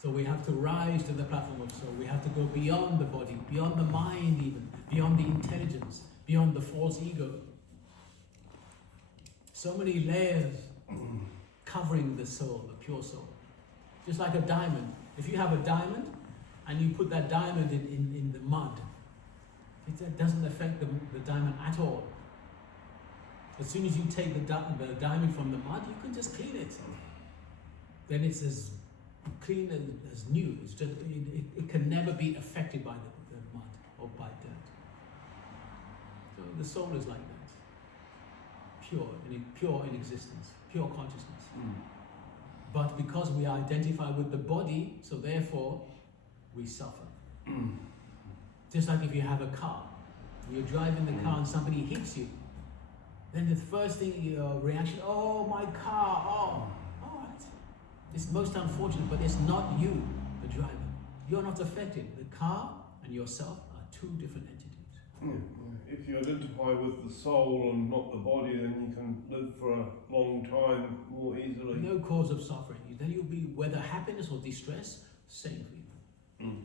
So we have to rise to the platform of soul. We have to go beyond the body, beyond the mind even, beyond the intelligence, beyond the false ego. So many layers covering the soul, the pure soul. Just like a diamond. If you have a diamond and you put that diamond in the mud, it doesn't affect the diamond at all. As soon as you take the diamond from the mud, you can just clean it. Then it's as clean as new. It's just, it can never be affected by the mud or by dirt. So the soul is like that, pure in existence, pure consciousness. But because we identify with the body, so therefore we suffer. Just like if you have a car, you're driving the car and somebody hits you, then the first thing, your reaction, oh my car, oh. It's most unfortunate, but it's not you, the driver. You're not affected. The car and yourself are two different entities. If you identify with the soul and not the body, then you can live for a long time more easily. No cause of suffering. Then you'll be, whether happiness or distress, same for you.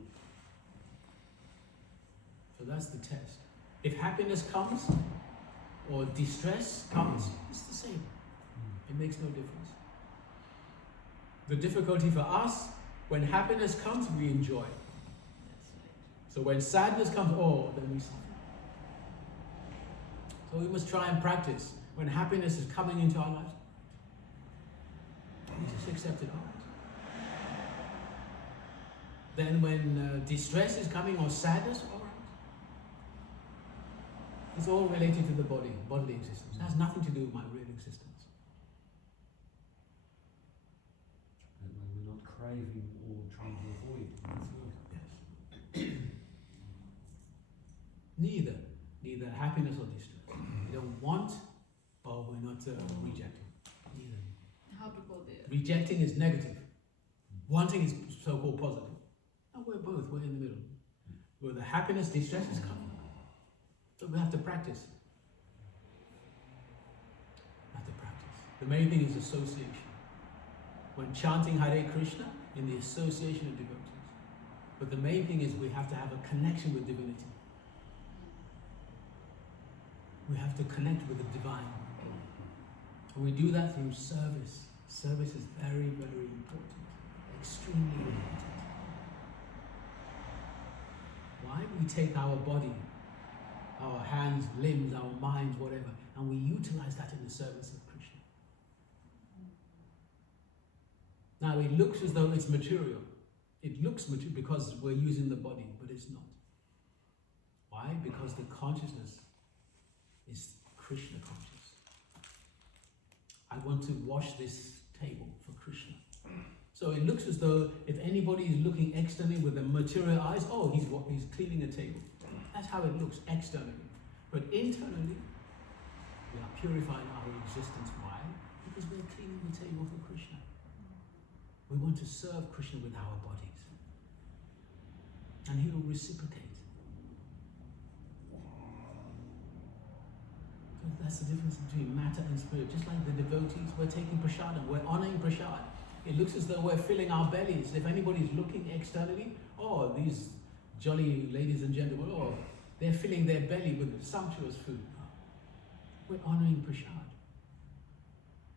So that's the test. If happiness comes or distress comes, it's the same. It makes no difference. The difficulty for us, when happiness comes, we enjoy. So when sadness comes, then we suffer. So we must try and practice. When happiness is coming into our lives, we just accept it. Then when distress is coming or sadness, it's all related to the bodily existence. It has nothing to do with my real existence. Craving or trying to avoid. Yes. Neither happiness or distress. We don't want, or we're not rejecting. Neither. How to go there? Rejecting is negative. Wanting is so-called positive. And we're both. We're in the middle. Where the happiness, distress is coming. So we have to practice. The main thing is association. When chanting Hare Krishna, in the association of devotees. But the main thing is we have to have a connection with divinity. We have to connect with the divine. And we do that through service. Service is very, very important. Extremely important. Why? We take our body, our hands, limbs, our minds, whatever, and we utilize that in the service of Krishna. Now it looks as though it's material. It looks material because we're using the body, but it's not. Why? Because the consciousness is Krishna conscious. I want to wash this table for Krishna. So it looks as though if anybody is looking externally with the material eyes, he's cleaning a table. That's how it looks externally. But internally, we are purifying our existence. Why? Because we're cleaning the table for Krishna. We want to serve Krishna with our bodies. And he will reciprocate. So that's the difference between matter and spirit. Just like the devotees, we're taking prasadam, we're honoring prasad. It looks as though we're filling our bellies. If anybody's looking externally, these jolly ladies and gentlemen, they're filling their belly with sumptuous food. We're honoring prasad.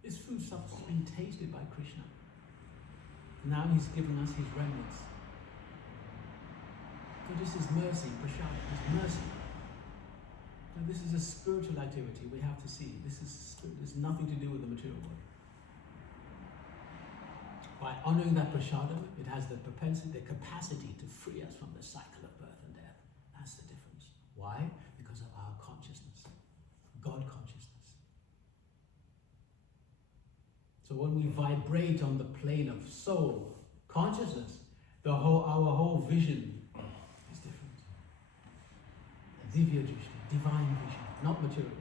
This food stuff has been tasted by Krishna. Now he's given us his remnants. So this is mercy, prasad, is mercy. So this is a spiritual activity we have to see. This is nothing to do with the material world. By honoring that prasadam, it has the capacity to free us from the cycle of birth and death. That's the difference. Why? Because of our consciousness, God consciousness. So when we vibrate on the plane of soul consciousness, our whole vision is different. Divya drishti, divine vision, not material.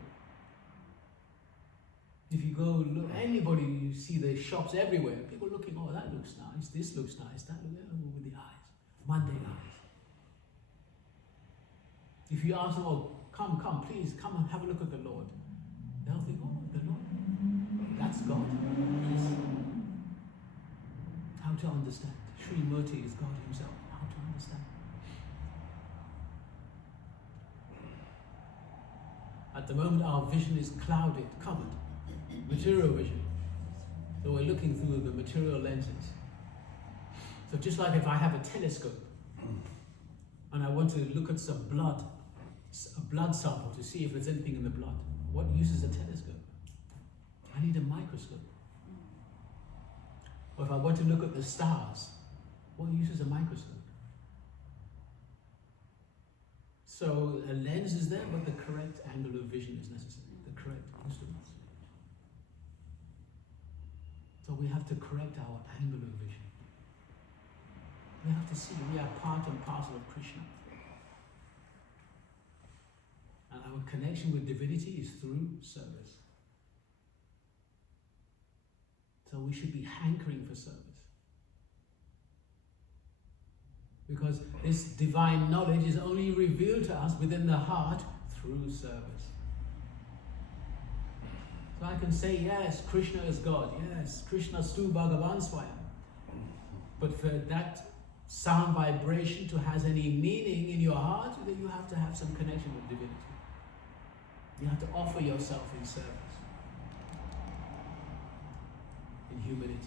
If you go look, anybody, you see the shops everywhere, people looking, that looks nice, this looks nice, that looks with the eyes, mundane eyes. If you ask them, come, please, come and have a look at the Lord. They'll think, the Lord, that's God. Yes. How to understand. Sri Murti is God himself. How to understand. At the moment our vision is clouded, covered. Material vision. So we're looking through the material lenses. So just like if I have a telescope and I want to look at some blood, a blood sample to see if there's anything in the blood, what use is a telescope? I need a microscope. Or if I want to look at the stars, what use is a microscope? So a lens is there, but the correct angle of vision is necessary, the correct instruments. So we have to correct our angle of vision. We have to see we are part and parcel of Krishna. And our connection with divinity is through service. So we should be hankering for service. Because this divine knowledge is only revealed to us within the heart through service. So I can say, yes, Krishna is God. Yes, Krishna Stu Bhagavan Swayam. But for that sound vibration to have any meaning in your heart, then you have to have some connection with divinity. You have to offer yourself in service, in humility.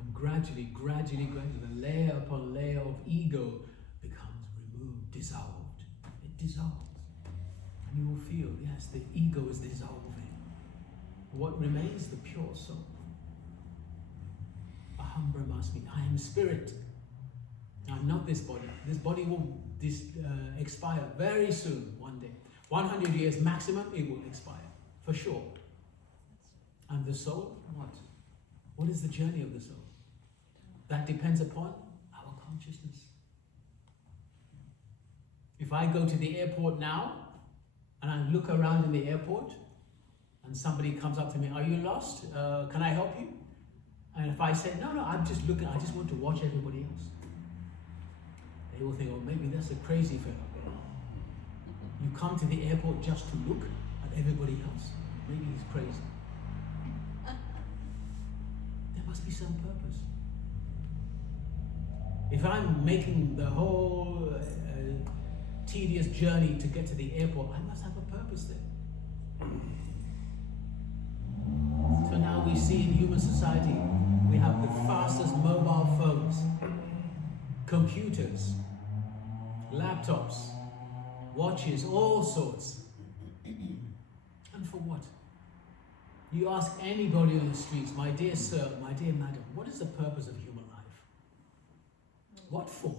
And gradually, the layer upon layer of ego becomes removed, dissolved. It dissolves. And you will feel, yes, the ego is dissolving. What remains? The pure soul. Aham Brahmasmi. I am spirit. I'm not this body. This body will expire very soon, one day. 100 years maximum, it will expire, for sure. And the soul, what? What is the journey of the soul? That depends upon our consciousness. If I go to the airport now, and I look around in the airport, and somebody comes up to me, are you lost? Can I help you? And if I say, no, I'm just looking, I just want to watch everybody else. They will think, oh, maybe that's a crazy fellow. You come to the airport just to look at everybody else. Maybe he's crazy. There must be some purpose. If I'm making the whole tedious journey to get to the airport, I must have a purpose there. So now we see in human society, we have the fastest mobile phones, computers, laptops, watches, all sorts. And for what? You ask anybody on the streets, my dear sir, my dear madam, what is the purpose of human life? What for?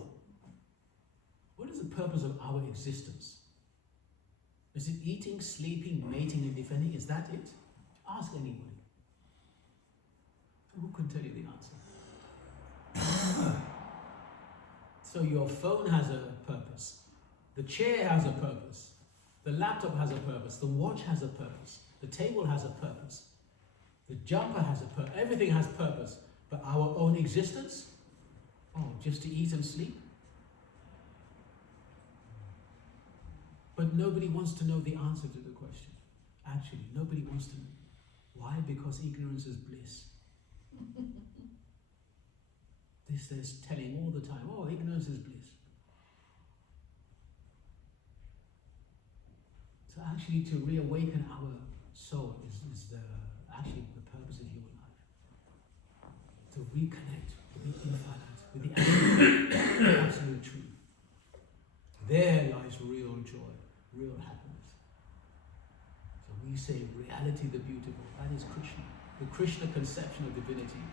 What is the purpose of our existence? Is it eating, sleeping, mating and defending? Is that it? Ask anybody. Who can tell you the answer? So your phone has a purpose. The chair has a purpose. The laptop has a purpose. The watch has a purpose. The table has a purpose. The jumper has a purpose. Everything has purpose. But our own existence? Oh, just to eat and sleep? But nobody wants to know the answer to the question. Actually, nobody wants to know. Why? Because ignorance is bliss. This is telling all the time, oh, ignorance is bliss. So actually to reawaken our soul is actually the purpose of human life. To reconnect with the infinite, with the absolute truth. There lies real joy, real happiness. So we say reality the beautiful, that is Krishna. The Krishna conception of divinity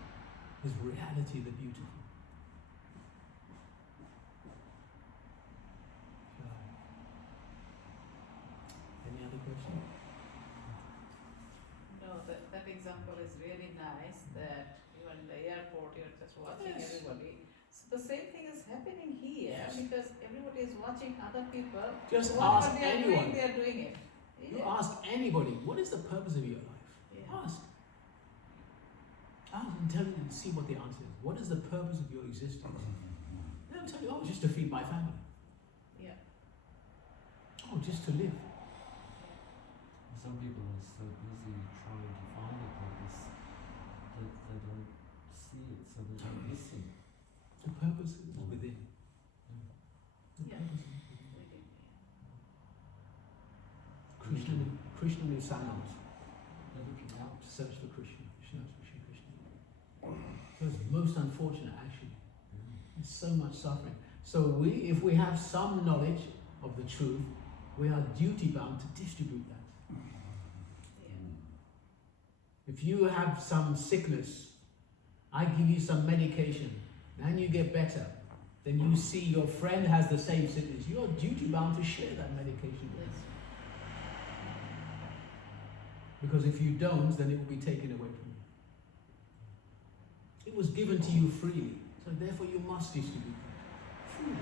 is reality the beautiful. Any other question? No, that example is really nice, that even in the airport you're just watching everybody. So the same thing is happening here, because everybody is watching other people. Just Whatever ask they are anyone. doing, they are doing it. You ask anybody, what is the purpose of your life? Yeah. Ask. Ask and tell them and see what the answer is. What is the purpose of your existence? They'll tell you, oh, just to feed my family. Yeah. Oh, just to live. Some people are so busy trying to find a purpose that Krishna with sandals. They're looking out. To search for Krishna. Krishna, Krishna, Krishna. So it's most unfortunate actually. There's so much suffering. So if we have some knowledge of the truth, we are duty bound to distribute that. If you have some sickness, I give you some medication, and you get better, then you see your friend has the same sickness, you are duty bound to share that medication with them. Because if you don't, then it will be taken away from you. It was given to you freely, so therefore you must distribute it freely.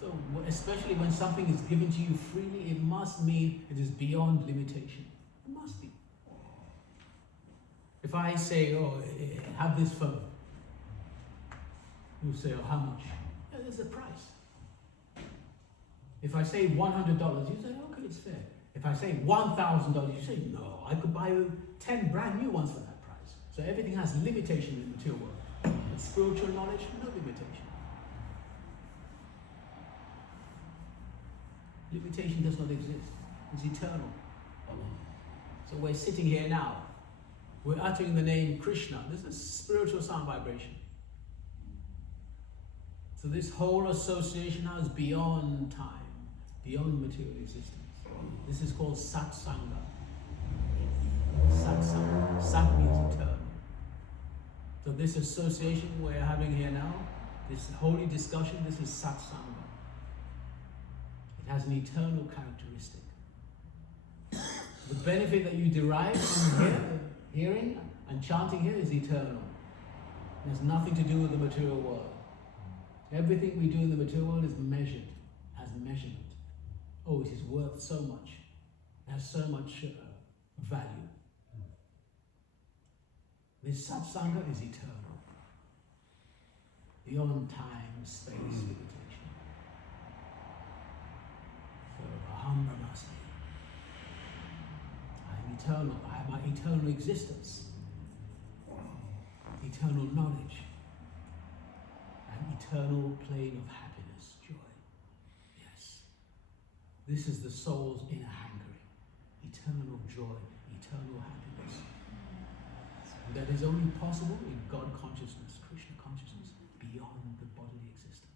So especially when something is given to you freely, it must mean it is beyond limitation. It must be. If I say, oh, have this phone, you say, oh, how much? Yeah, there's a price. If I say $100, you say, okay, it's fair. If I say $1,000, you say, no, I could buy 10 brand new ones for that price. So everything has limitation in the material world. But spiritual knowledge, no limitation. Limitation does not exist. It's eternal. So we're sitting here now. We're uttering the name Krishna. This is spiritual sound vibration. So this whole association now is beyond time, beyond material existence. This is called satsanga. Satsang. Sat means eternal. So this association we're having here now, this holy discussion, this is satsanga. It has an eternal characteristic. The benefit that you derive from hearing and chanting here is eternal. It has nothing to do with the material world. Everything we do in the material world is measured, has measurement. Oh, it is worth so much. It has so much value. This satsanga is eternal. Beyond time, space, limitation. So, aham brahmasmi. I am eternal. I have my eternal existence. Eternal knowledge. An eternal plane of happiness, joy. Yes. This is the soul's inner hankering. Eternal joy, eternal happiness. And that is only possible in God consciousness, Krishna consciousness, beyond the bodily existence.